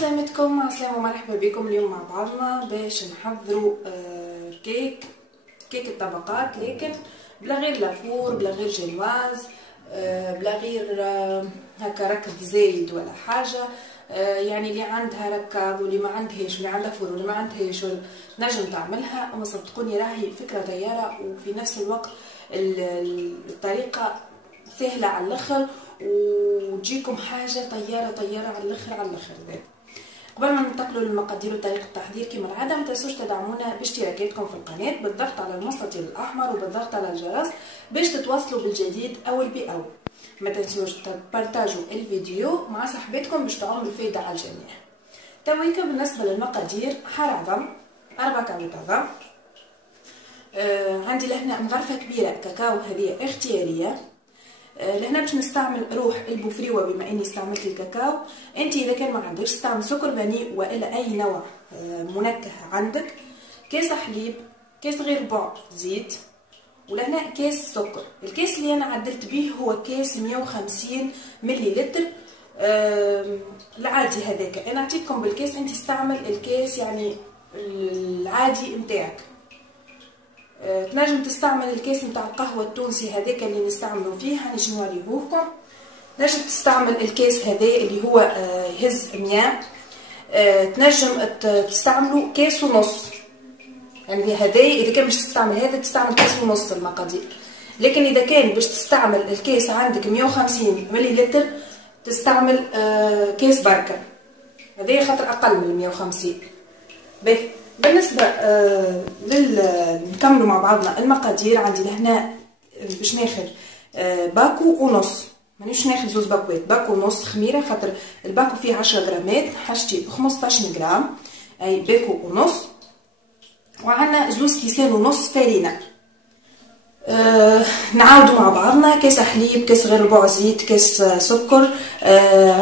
سلامتكم، مع السلامة ومرحبا بكم. اليوم مع بعضنا باش نحضروا كيك الطبقات، لكن بلا غير لافور، بلا غير جينواز، بلا غير هكا ركض زايد ولا حاجة. يعني اللي عندها ركض واللي ما عندهاش، واللي عندها فور واللي ما عندهاش نجم تعملها. وصدقوني راهي فكرة طيارة، وفي نفس الوقت الطريقة سهلة على الاخر، وتجيكم حاجة طيارة على الاخر على الاخر. قبل ما ننتقلوا للمقادير وطريقة التحضير كما العادة، ما تنسوش تدعمونا باشتراكاتكم في القناة بالضغط على المستطيل الأحمر وبالضغط على الجرس باش تتواصلوا بالجديد أول بأول. ما تنسوش تبارتاجوا الفيديو مع صاحباتكم باش تعملوا فايدة على الجميع. تويكا بالنسبة للمقادير: حار عظم 4 كعبات عظم، عندي لهنا مغرفة كبيرة كاكاو، هذه اختيارية. لهنا باش نستعمل روح البوفريوه بما اني استعملت الكاكاو. انت اذا كان ما عندكش استعمل سكر فاني والا اي نوع منكه عندك. كاس حليب، كاس غير ربع زيت، ولهنا كاس سكر. الكاس اللي انا عدلت به هو كاس 150 مليلتر العادي هذاك. انا اعطيتكم بالكاس، انت استعمل الكاس يعني العادي نتاعك. تنجم تستعمل الكاس نتاع القهوه التونسي هذاك اللي نستعملوا فيه، هنجي نوريهولكم. تنجم تستعمل الكاس هذا اللي هو يهز 100. تنجم تستعملوا كاس ونص، يعني هذا اذا كان باش تستعمل هذا تستعمل كاس ونص المقادير. لكن اذا كان باش تستعمل الكاس عندك 150 مليلتر تستعمل كاس بركه، هذا خاطر اقل من 150. باهي بالنسبه نكملوا مع بعضنا المقادير. عندي لهنا باش ناخذ باكو ونص، مانيش ناخذ زوز باكوات، باكو ونص خميره، خاطر الباكو فيه 10 غرامات، حاجتي 15 غرام، اي باكو ونص. وعندنا زوز كيسان ونص فرينه. نعاودوا مع بعضنا: كاس حليب، كاس غير ربع زيت، كاس سكر،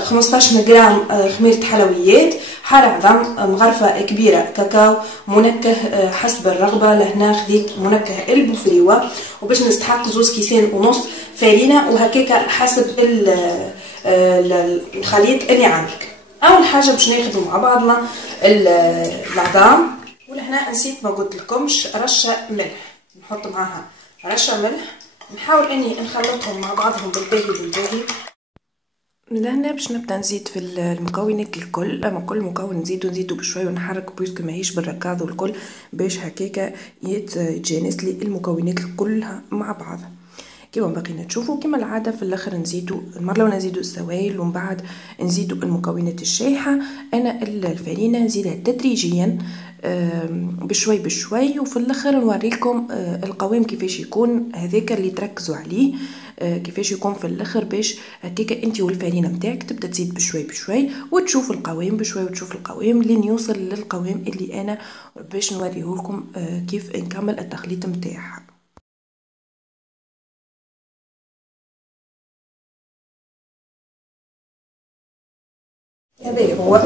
15 غرام خميره حلويات، حار عظم، مغرفه كبيره كاكاو، منكه حسب الرغبه. لهنا خذيت منكه البوفريوه، وباش نستحق زوز كيسان ونص فرينه، وهكاك حسب الخليط اللي عندك. اول حاجه باش ناخذوا مع بعضنا العظام. ولهنا نسيت ما قلت لكمش رشه ملح، نحط معاها رشه ملح. نحاول اني نخلطهم مع بعضهم بالباهي. لهنا باش نبدا نزيد في المكونات الكل. اما كل مكون نزيدو بشويه ونحرك بويسكو ماهيش بالركاض والكل، باش هكاكا يتجانس لي المكونات كلها مع بعضها. كيما بقينا تشوفوا كيما العاده في الاخر نزيدوا المره الاولى نزيدوا السوائل، ومن بعد نزيدوا المكونات الشايحه. انا الفرينه نزيدها تدريجيا بشوي، وفي الاخر نوريلكم القوام كيفاش يكون، هذاك اللي تركزوا عليه كيفاش يكون في الاخر، باش هكاكا انت والفرينه نتاعك تبدا تزيد بشوي وتشوف القوام بشوي، وتشوف القوام لين يوصل للقوام اللي انا باش نوريهولكم كيف نكمل التخليط نتاعها. هذا هو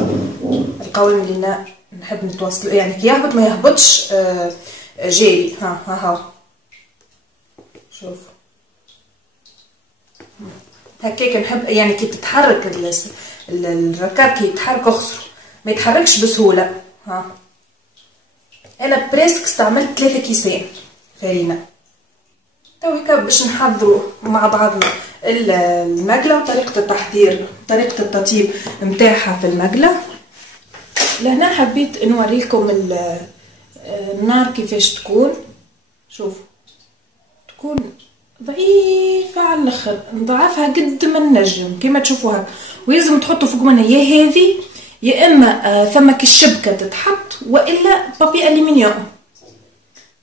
القوام اللي نحب نتواصل، يعني كي يهبط ما يهبطش جاري. ها شوف هكاك نحب، يعني كي تتحرك الركاب كي يتحرك اخسر، ما يتحركش بسهوله. انا بريسك استعملت 3 كيسان فرينه. تو هكا باش نحضروا مع بعضنا المقله وطريقه التحضير، طريقه التطيب نتاعها في المقله. لهنا حبيت نوريلكم النار كيفاش تكون. شوف تكون ضعيفه على الاخر، نضعفها قد ما نجم كيما تشوفوها. ويلزم تحطوا فوق منها يا هذه يا اما ثمك الشبكه تتحط، والا بابي الومنيوم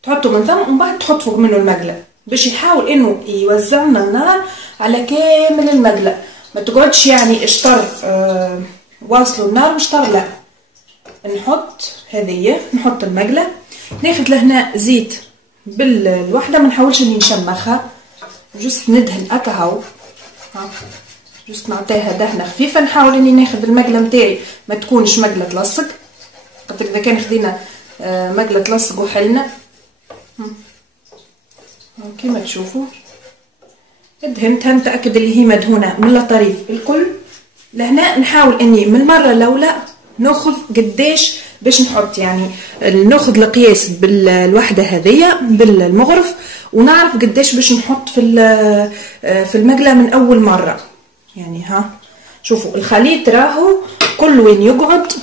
تحطوا من ثم، ومن بعد تحط فوق منه المقله، باش يحاول انه يوزع لنا النار على كامل المقله. ما تقعدش يعني اشطر واصلوا النار واشطر، لا. نحط هذه، نحط المقله، ناخذ لهنا زيت بالوحده، ما نحاولش اني نشمخها، جست ندهن هكا جست نعطيها دهنه خفيفه. نحاول اني ناخذ المقله نتاعي ما تكونش مقله تلصق، خاطر اذا كان خدينا مقله تلصق وحلنا كيما تشوفوا دهنتها. نتاكد اللي هي مدهونه من الطريف الكل. لهنا نحاول اني من المره الاولى ناخذ قداش باش نحط، يعني ناخذ القياس بالوحده هذيا بالمغرف، ونعرف قداش باش نحط في المقله من اول مره. يعني ها شوفوا الخليط راهو كل وين يقعد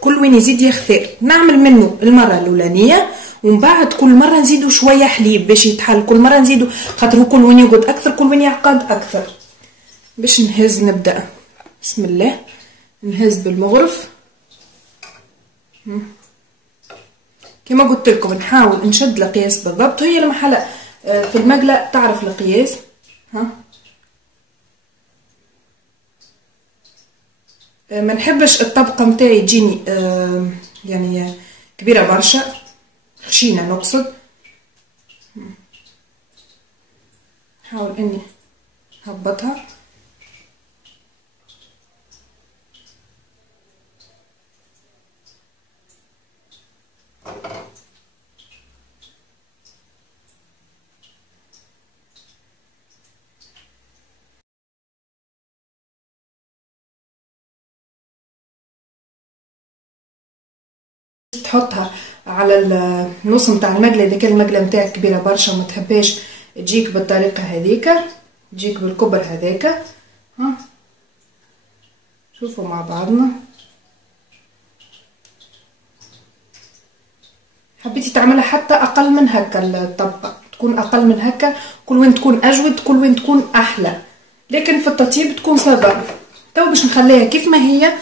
كل وين يزيد يخثر. نعمل منه المره الاولانيه، ومن بعد كل مره نزيدوا شويه حليب باش يتحل، كل مره نزيدوا خاطر كل وين يقعد اكثر كل وين يعقد اكثر. باش نهز نبدا بسم الله، نهز بالمغرف كما قلت لكم، نحاول نشد القياس بالضبط. هي المحله في المقله تعرف القياس. ها ما نحبش الطبقه متاعي تجيني يعني كبيره برشا، خشينه نقصد. نحاول اني هبطها. تحطها على النص نتاع المقله اذا كان المقله نتاعك كبيره برشا وما تحبهاش تجيك بالطريقه هذيك، تجيك بالكبر هذاك. ها شوفوا مع بعضنا. حبيتي تعملها حتى اقل من هكا، الطبقه تكون اقل من هكا، كل وين تكون اجود كل وين تكون احلى، لكن في التطيب تكون صافا. تو باش نخليها كيف ما هي.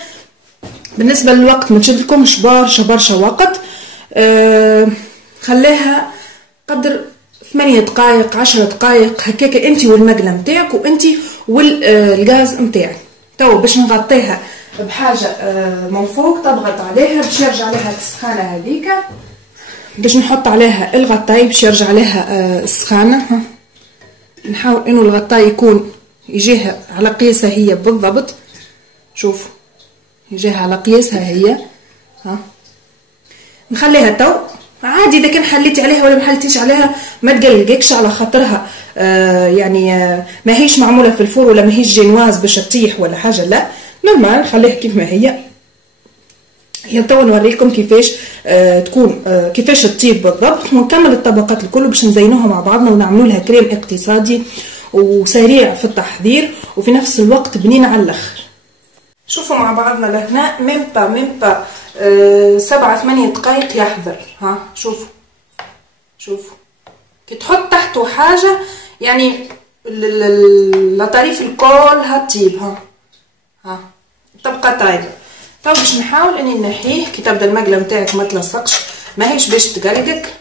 بالنسبه للوقت ما نشدلكمش برشا وقت، خليها قدر 8 دقائق 10 دقائق هكاك، انت والمقله نتاعك وانت والغاز نتاعك. تو باش نغطيها بحاجه من فوق، تضغط عليها باش يرجع لها السخانه هذيك، باش نحط عليها الغطاي باش يرجع لها السخانه. نحاول انه الغطاي يكون يجيها على قياسها هي بالضبط. شوفوا يجيها على قياسها هي. ها نخليها تو عادي، اذا كان حليتي عليها ولا ما حليتيش عليها ما تقلقكش على خاطرها يعني ما هيش معموله في الفور ولا ما هيش جينواز باش تطيح ولا حاجه، لا نورمال خليها كيف ما هي. تو نوريكم كيفاش تكون كيفاش تطيب بالضبط، ونكمل الطبقات الكل باش نزينوها مع بعضنا ونعملوا لها كريم اقتصادي وسريع في التحضير وفي نفس الوقت بنين على الاخر. شوفوا مع بعضنا لهنا ميم با 7-8 دقائق يحضر. ها شوفوا كي تحط تحته حاجه يعني الطريف الكل هتطيب. ها تبقى طايبه. تو باش نحاول اني نحيه كي تبدا المقله نتاعك ما تلصقش، ما هيش باش تقلقك.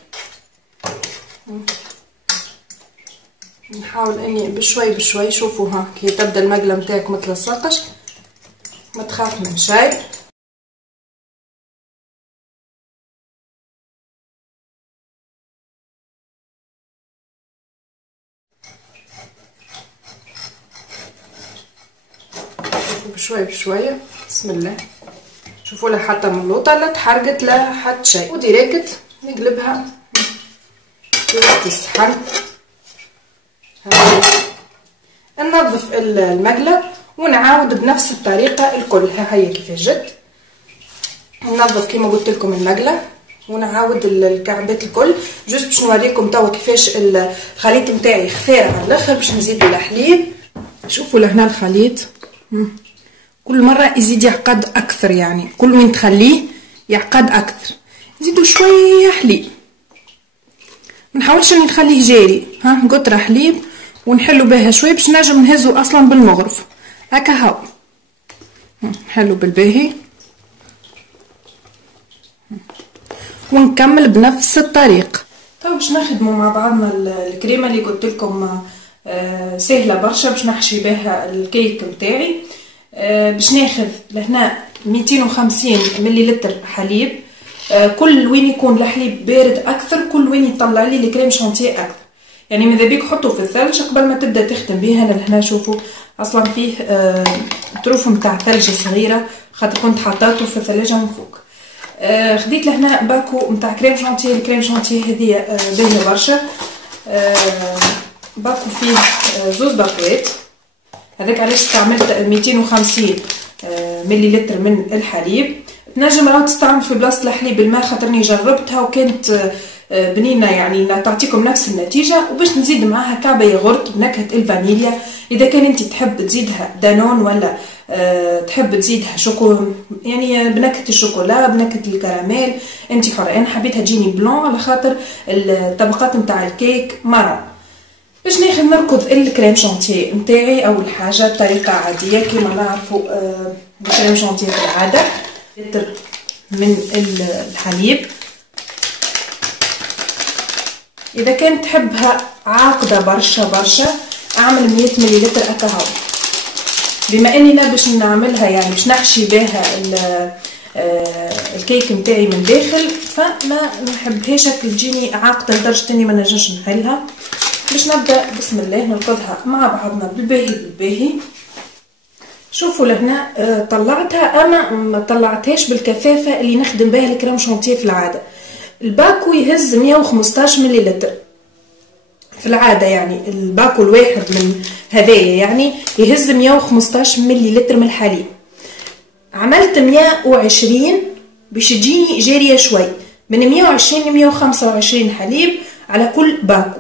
نحاول اني بشوي. شوفوا ها كي تبدا المقله نتاعك ما تلصقش، ما تخاف من شيء. بشويه بسم الله. شوفوا لا حتى ملوطه لا تحرقت لا حتى شيء، وديريكت نقلبها في الصحن. ننظف المقله ونعاود بنفس الطريقه الكل. ها هي كيفاش جت. ننظف كيما قلت لكم المقله ونعاود الكعبات الكل. جوست باش نوريكم توا كيفاش الخليط نتاعي خفير على الاخر. باش نزيدو الحليب. شوفوا لهنا الخليط كل مره يزيد يعقد اكثر، يعني كل وين تخليه يعقد اكثر. نزيدو شويه حليب، ما نحاولش اني نخليه جاري. ها قطره حليب ونحلو بها شويه باش نجم نهزو اصلا بالمغرف هكا. هاو نحلو بالباهي ونكمل بنفس الطريقه. طيب باش نخدموا مع بعضنا الكريمه اللي قلت لكم سهله برشا باش نحشي بها الكيك نتاعي. باش ناخذ لهنا 250 مليلتر حليب. كل وين يكون الحليب بارد اكثر كل وين يطلع لي الكريم شانتيه اكثر. يعني ماذا بيك حطوا في الثلج قبل ما تبدا تخدم بها. انا لهنا شوفوا اصلا فيه طروف نتاع ثلج صغيره خاطر كنت حطاته في الثلاجه من فوق. خديت لهنا باكو نتاع كريم شانتيه. الكريم شانتيه هذه باهيه برشا. باكو فيه 2 باكوات. هذاك علاش استعملت 250 مليلتر من الحليب. تنجم راهو تستعمل في بلاصه الحليب الماء، خاطرني جربتها وكانت بنينه يعني تعطيكم نفس النتيجه. وباش نزيد معاها كعبه ياغورت بنكهه الفانيليا. اذا كان انت تحب تزيدها دانون ولا تحب تزيدها يعني بنكهه الشوكولا بنكهه الكراميل، انت حره. انا حبيتها تجيني بلون على خاطر الطبقات نتاع الكيك مارون. باش نركض الكريم شانتيه نتاعي اول حاجه بطريقه عاديه كما نعرفوا الكريم شانتيه في العاده. لتر من الحليب. اذا كانت تحبها عاقده برشا اعمل 100 مليلتر هكا. بما اننا باش نعملها يعني باش نحشي بها الكيك نتاعي من داخل، فما نحبهاش تجيني عاقده لدرجه اني ما نجمش نحلها. باش نبدا بسم الله نركضها مع بعضنا بالباهي. شوفوا لهنا طلعتها، انا ما طلعتهاش بالكثافه اللي نخدم بها الكريم شانتيه في العاده. الباكو يهز 115 مليلتر في العاده، يعني الباكو الواحد من هذايا يعني يهز 115 مليلتر من الحليب. عملت 120 باش تجيني جاريه شوي، من 120 ل 125 حليب على كل باكو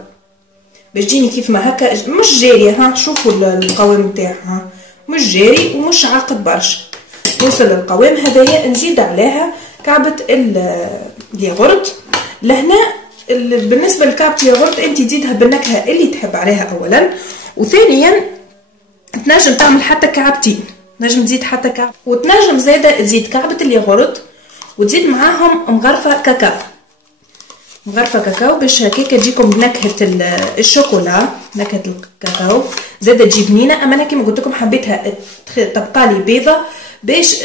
باش تجيني كيف ما هكا مش جاريه. ها شوفوا القوام نتاعها مش جاري ومش عاقد برشا. نوصل للقوام هذايا نزيد عليها كعبه الياغورت. لهنا بالنسبه لكعبه الياغورت انت تزيدها بالنكهه اللي تحب عليها اولا، وثانيا تنجم تعمل حتى كعبتين، تنجم تزيد حتى كعب، وتنجم زاده تزيد كعبه الياغورت وتزيد معاهم مغرفه كاكاو باش هكاكا تجيكم بنكهه الشوكولا، نكهه الكاكاو زاده تجي بنينه. اما انا كيما قلت لكم حبيتها تبقى لي بيضه باش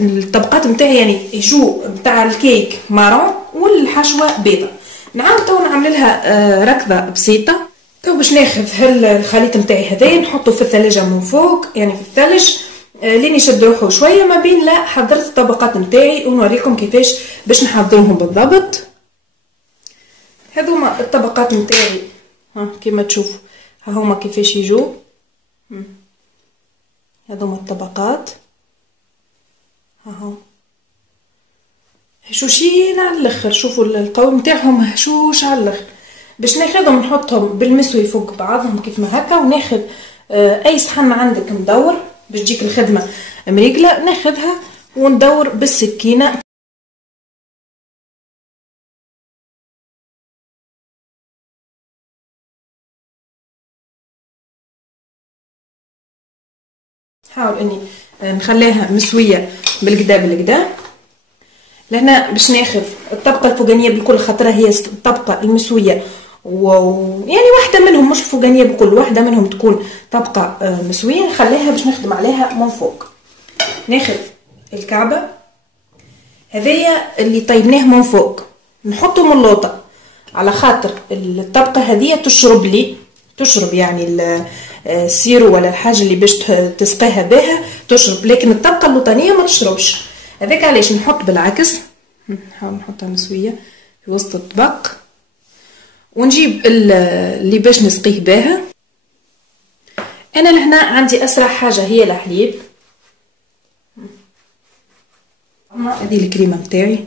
الطبقات نتاعي يعني يجوا نتاع الكيك مارون والحشوه بيضه. نعاود تو نعمل لها ركضه بسيطه. تو باش ناخذ الخليط نتاعي هذايا نحطه في الثلاجه من فوق، يعني في الثلج لين يشد روحه شويه. ما بين لا حضرت الطبقات نتاعي ونوريكم كيفاش باش نحضرهم بالضبط. هذوما الطبقات نتاعي كيما تشوفوا ها هما كيفاش يجوا. هذوما الطبقات ها هشوشين على الاخر. شوفوا القوام نتاعهم هشوش على الاخر. باش ناخذهم نحطهم بالمسوي فوق بعضهم كيف ما هكا، وناخذ اي صحن عندك مدور باش تجيك الخدمه مريقله، ناخذها وندور بالسكينه. حاول اني نخليها مسويه بالكدا. لهنا باش ناخذ الطبقه الفوقانيه بالكل، خاطرها هي الطبقه المسويه يعني واحده منهم مش فوقانيه بالكل، واحده منهم تكون طبقه مسويه نخليها باش نخدم عليها من فوق. ناخذ الكعبه هذيا اللي طيبناه من فوق نحطه من اللوطه، على خاطر الطبقه هذه تشرب يعني السيرو ولا الحاجه اللي باش تسقيها بها تشرب، لكن الطبقه اللوطانيه ما تشربش. هذاك علاش نحط بالعكس، نحاول نحطها مسويه في وسط الطبق، ونجيب اللي باش نسقيه بها. انا لهنا عندي اسرع حاجه هي الحليب. هذه الكريمه نتاعي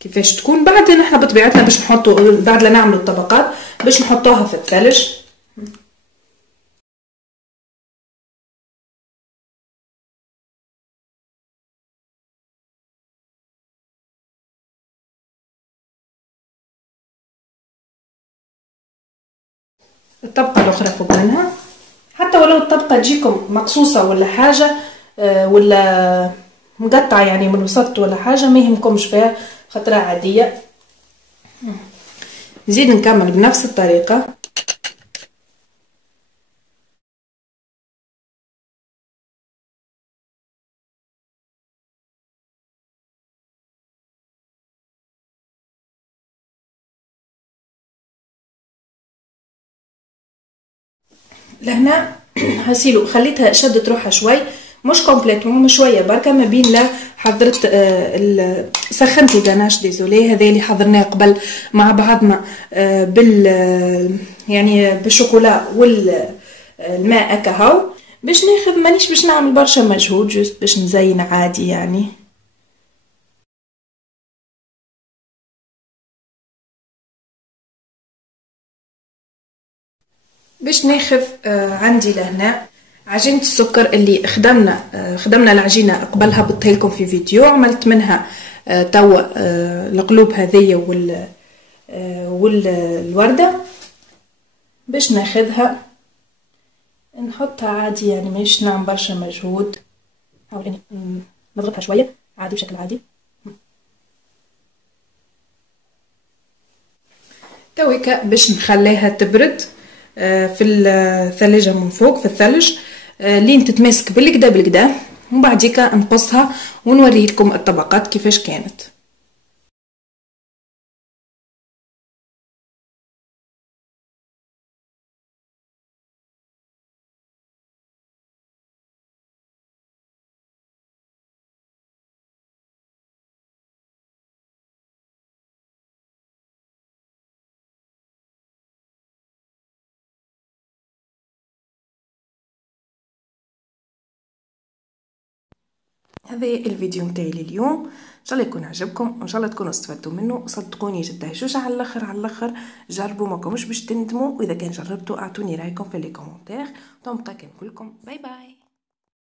كيفاش تكون. بعد نحنا بطبيعتنا باش نحطوا بعد لا نعملوا الطبقات باش نحطوها في الثلج. الطبقه الاخرى فوق منها، حتى ولو الطبقه تجيكم مقصوصه ولا حاجه ولا مقطعه يعني من الوسط ولا حاجه ما يهمكمش فيها، خاطرها عاديه. نزيد نكمل بنفس الطريقه. لهنا هسيلو خليتها شدت روحها شوي، مش كومبليتوم، شويه بركه. ما بين لا حضرت سخنت الجناش ديزولي هذا اللي حضرناه قبل مع بعضنا يعني بالشوكولا والماء كهو. باش ناخذ، مانيش باش نعمل برشا مجهود، جوست باش نزين عادي يعني. باش ناخذ عندي لهنا عجينة السكر اللي خدمنا العجينة قبلها، بطيلكم لكم في فيديو، عملت منها توا القلوب هذية والوردة. باش ناخذها نحطها عادي يعني، مش نعمل برشا مجهود، حاول اني نضغطها شوية عادي بشكل عادي. تويكا باش نخليها تبرد في الثلاجة من فوق في الثلج لين تتماسك بالكدا بالكدا، ومن بعديكا نقصها ونوري لكم الطبقات كيفاش كانت. هذا الفيديو متاعي لليوم، ان شاء الله يكون عجبكم وان شاء الله تكونوا استفدتوا منه. صدقوني جدا هشوش على الاخر على الاخر، جربوا ماكمش باش تندموا، واذا كان جربتوا اعطوني رايكم في لي كومونتير. دونك نقول لكم باي باي.